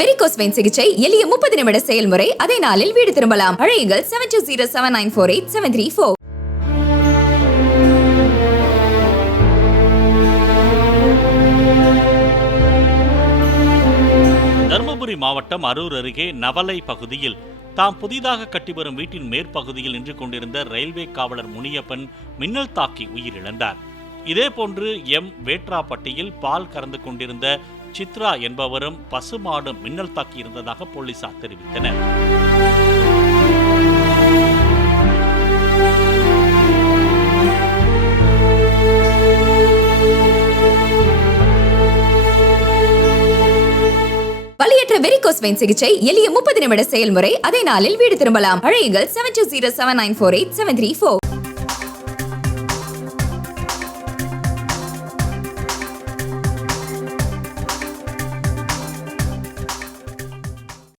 Varicose vein சிகிச்சை எளிய 30 நிமிட செயல்முறை. அதே நாளில் வீடு திரும்பலாம். அழையுங்கள் 7207948734. தருமபுரி மாவட்டம் அரூர் அருகே நவலை பகுதியில் தாம் புதிதாக கட்டிவரும் வீட்டின் மேற்பகுதியில் நின்று கொண்டிருந்த ரயில்வே காவலர் முனியப்பன் மின்னல் தாக்கி உயிரிழந்தார். இதேபோன்று வேட்ராப்பட்டியில் பால் கறந்து கொண்டிருந்த சித்ரா என்பவரும் பசுமாடு மின்னல் தாக்கி இருந்ததாக போலீசார் தெரிவித்தனர். வலியற்ற வெரிகோஸ் வெயின் சிகிச்சை எளிய 30 நிமிட செயல்முறை. அதே நாளில் வீடு திரும்பலாம். அழையுங்கள் 7207948734.